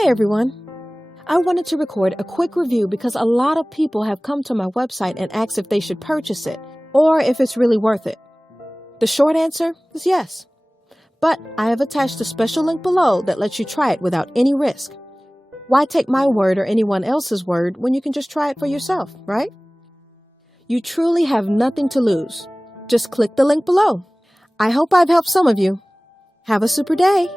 Hey everyone! I wanted to record a quick review because a lot of people have come to my website and asked if they should purchase it or if it's really worth it. The short answer is yes. But I have attached a special link below that lets you try it without any risk. Why take my word or anyone else's word when you can just try it for yourself, right? You truly have nothing to lose. Just click the link below. I hope I've helped some of you. Have a super day!